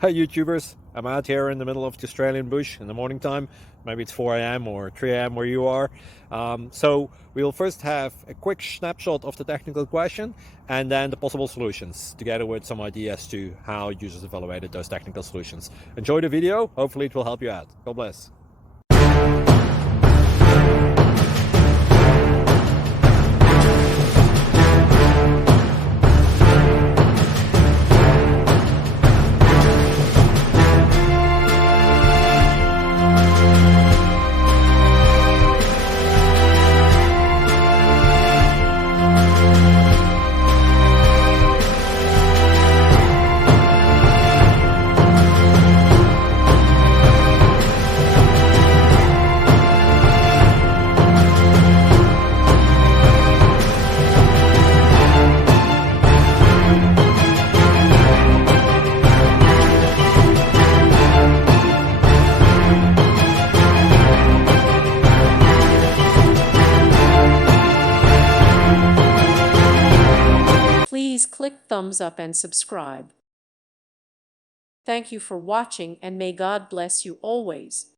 Hi YouTubers, I'm out here in the middle of the Australian bush in the morning time. Maybe it's 4 a.m. or 3 a.m. where you are. So we'll first have a quick snapshot of the technical question and then the possible solutions, together with some ideas to how users evaluated those technical solutions. Enjoy the video, hopefully it will help you out. God bless. Please click thumbs up and subscribe. Thank you for watching, and may God bless you always.